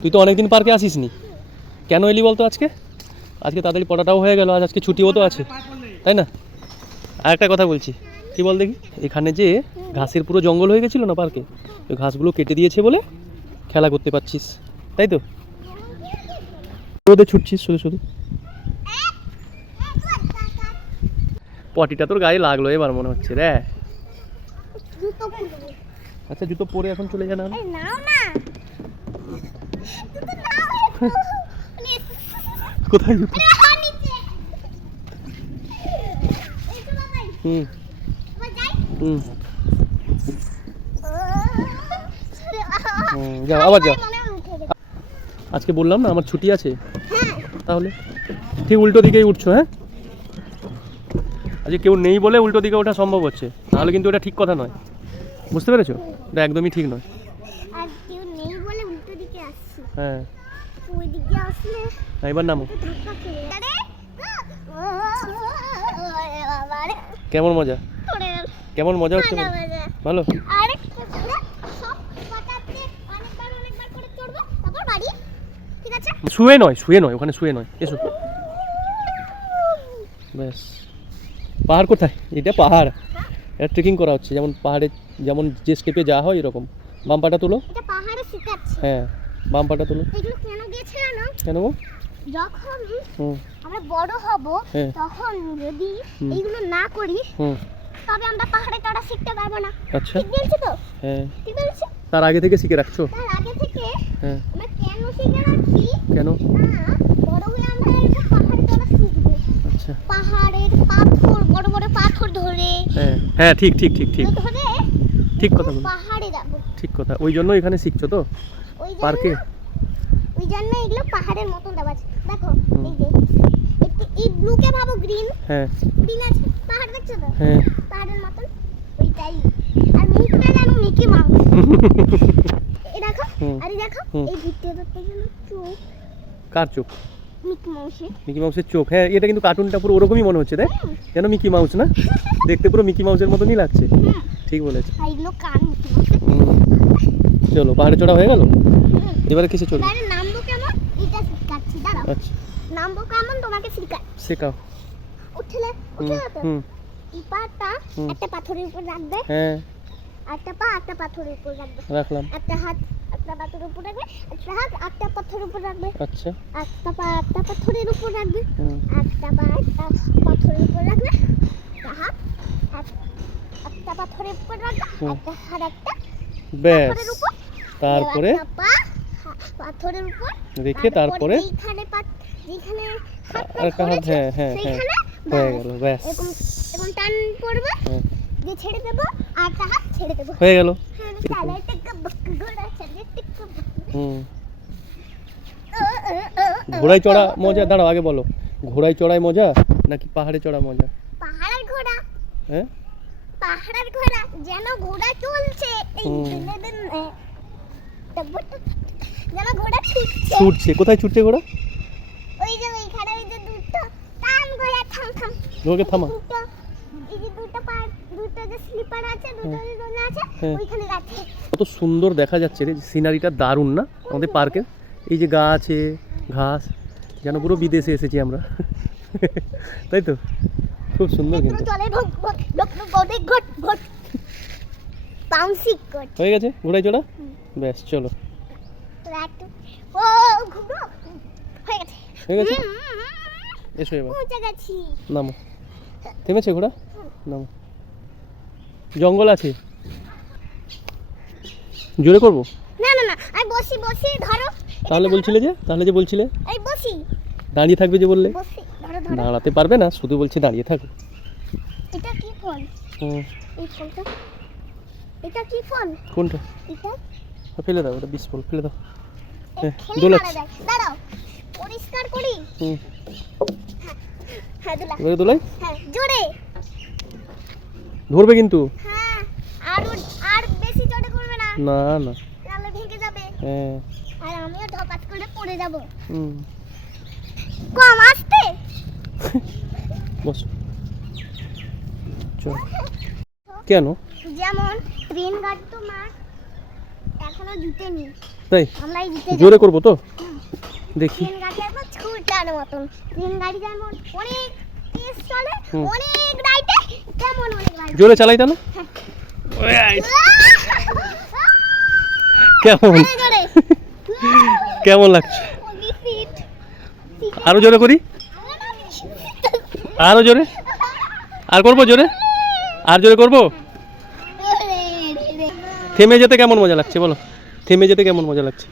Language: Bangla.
তুই তো অনেকদিন পার্কে আসিস নি কেন এলি বলতো আজকে? আজকে তাড়াতাড়ি পড়াটাও হয়ে গেল আজ আজকে ছুটিও তো আছে। তাই না? আর একটা কথা বলছি কি বল দেখি? এখানে যে ঘাসের পুরো জঙ্গল হয়ে গেছিল না পার্কে? ওই ঘাসগুলো কেটে দিয়েছে বলে খেলা করতে পারছিস তাই তো? রোদে ছুটছিস শুধু শুধু। পটিটা তোর গায়ে লাগল এবার মনে হচ্ছে রে। আচ্ছা জুতো পরে এখন চলে যা না। কোথায় বাবাই, হুম। হুম। হুম, যাও আবার যাও। আজকে বললাম না আমার ছুটি আছে। হ্যাঁ, তাহলে? ঠিক উল্টো দিকেই উঠছো হ্যাঁ? আজকে কেউ নেই বলে উল্টো দিকে ওঠা সম্ভব হচ্ছে। তাহলে কিন্তু এটা ঠিক কথা নয়। বুঝতে পেরেছ? এটা একদমই ঠিক নয়। হ্যাঁ। এবার নামো। কেমন মজা? কেমন মজা হচ্ছে ভালো। শুয়ে নয় শুয়ে নয় ওখানে শুয়ে নয়। এসো। ব্যাস। পাহাড় কোথায়? এটা পাহাড়। এটা ট্রেকিং করা হচ্ছে। যেমন পাহাড়ে যেমন যে স্টেপে যাওয়া হয় এরকম। বাম্পাটা তুলো। হ্যাঁ। বাম পাটা তুলো। এগুলো কেন দিয়েছে জানো কেন? যখন আমরা বড় হব হ্যাঁ। তখন যদি হুম। এইগুলো না করি তবে আমরা পাহাড়ে চড়া শিখতে পারব না। আচ্ছা। ঠিক বলছি তো? হ্যাঁ। ঠিক বলছি? তার আগে থেকে শিখে রাখছো? তার আগে থেকে হ্যাঁ। আমরা কেন শিখে রাখছি? কেন? বড় হয়ে আমরা এরকম পাহাড়ে চড়া শিখব। আচ্ছা। পাহাড়ের পাথর বড় বড় পাথর ধরে। হ্যাঁ। হ্যাঁ ঠিক ঠিক ঠিক ঠিক। ধরে ঠিক কথা পাহাড়ে যাব। ঠিক কথা। ওই জন্য এখানে শিখছো তো? পার্কে? ওই জন্য এগুলো পাহাড়ের মতন দেওয়া আছে। দেখো এই যে এই ব্লুকে ভাবো গ্রিন। হ্যাঁ। গ্রিন আছে পাহাড় দেখছ তো? হ্যাঁ। পাহাড়ের মতন ওইটাই। আর মুখটা যেন মিকি মাউস। এই দেখো। আর দেখো। এই ভিতরে ধরতে গেলে চোখ কার চোখ? মিকি মাউসের। মিকি মাউসের চোখ। হ্যাঁ এটা কিন্তু কার্টুনটা পুরো ওরকমই মনে হচ্ছে তাই যেন মিকি মাউস না? দেখতে পুরো মিকি মাউসের মতনই লাগছে। ঠিক বলেছে। আর এগুলো কান মিকি মাউসের। চলো পাহাড়ে চড়া হয়ে গেল? এবারে কিসে এবারে নামবো কেমন? এটা শিখাচ্ছি দাঁড়াও। আচ্ছা। নামবো কেমন? তোমাকে শেখাও। উঠলে তো? হুম। এই পাটা একটা পাথরের উপর রাখবে। হ্যাঁ। একটা পা একটা পাথরের উপর রাখবে। রাখলাম। একটা হাত একটা পাথরের উপর রাখবে একটা হাত একটা পাথরের উপর রাখবে। আচ্ছা। একটা পা একটা পাথরের উপর রাখবে। একটা পা একটা পাথরের উপর রাখবে। একটা হাত একটা পাথরের উপর রাখবে। একটা হাত একটা ব্যাস। পাথরের উপর তারপরে পাথরের উপর রেখে তারপরে যেখানে হাত হ্যাঁ হ্যাঁ হ্যাঁ হয়ে। গেল ব্যাস। এরকম টান পড়বে দিয়ে ছেড়ে দেবো আর হাত ছেড়ে দেবো। হয়ে গেল। হুম। ঘোড়ায় চড়া। মজা দাঁড়াও আগে বলো। ঘোড়ায় চড়ায় মজা নাকি পাহাড়ে চড়া মজা? পাহাড়ের ঘোড়া। হ্যাঁ? পাহাড়ের ঘোড়া যেন ঘোড়া চলছে এই হুম। দিনে দিনে। তারপর তো যেন ঘোড়া ছুটছে। কোথায় ছুটছে ঘোড়া? ওই যে ওইখানে ওই যে দুটো টান ঘোড়া থাম থাম। ঘোড়াকে থামা। এই যে দুটো পা দুটো যে স্লিপার আছে দুটো যে দোলনা আছে হ্যাঁ। ওইখানে আছে কত সুন্দর দেখা যাচ্ছে রে। সিনারিটা দারুণ না আমাদের পার্কের এই যে গাছে ঘাস যেন পুরো বিদেশে এসেছি আমরা। তাই তো? খুব সুন্দর কিন্তু। হয়ে গেছে ঘোড়ায় চড়া? ব্যাস চলো। একটু। ও ঘুরো হয়ে গেছে। হয়ে গেছে? এসো এবার। পৌঁছে গেছি। নামো। থেমেছে ঘোড়া? নামো। জঙ্গল আছে? জোরে করব? না না না আমি বসি বসি ধরো। তাহলে বলছিলে যে? তাহলে যে বলছিলে? এই বসি। দাঁড়িয়ে থাকবে যে বললে? বসি ধরো ধরো। দাঁড়াতে পারবে না শুধু বলছি দাঁড়িয়ে থাকো। এটা কি ফোন? এই ফোনটা? এটা কি ফোন? কোনটা? এটা? ফেলে দাও ওটা বিস্ফোরণ ফেলে দাও। দোলাচ্ছি। দাঁড়াও পরিষ্কার করি? হুম। হ্যাঁ দোলা দোলাই হ্যাঁ জোরে। ধরবে কিন্তু। হ্যাঁ আর আর বেশি জোরে করবে না। না না। তাহলে ভেঙে যাবে। হ্যাঁ। আর আমিও ধপাস করে পড়ে যাব। হুম। কম আসতে? বস। চল। কেন? যেমন ট্রেন গাড়ি তো মার এখনও জুটেনি তাই? জোরে করব তো? দেখি। জোরে চালাই তাহলে কেমন? কেমন লাগছে? আরও জোরে করি? আরও জোরে? আর করব জোরে? আর জোরে করব? থেমে যেতে কেমন মজা লাগছে বলো? থেমে যেতে কেমন মজা লাগছে?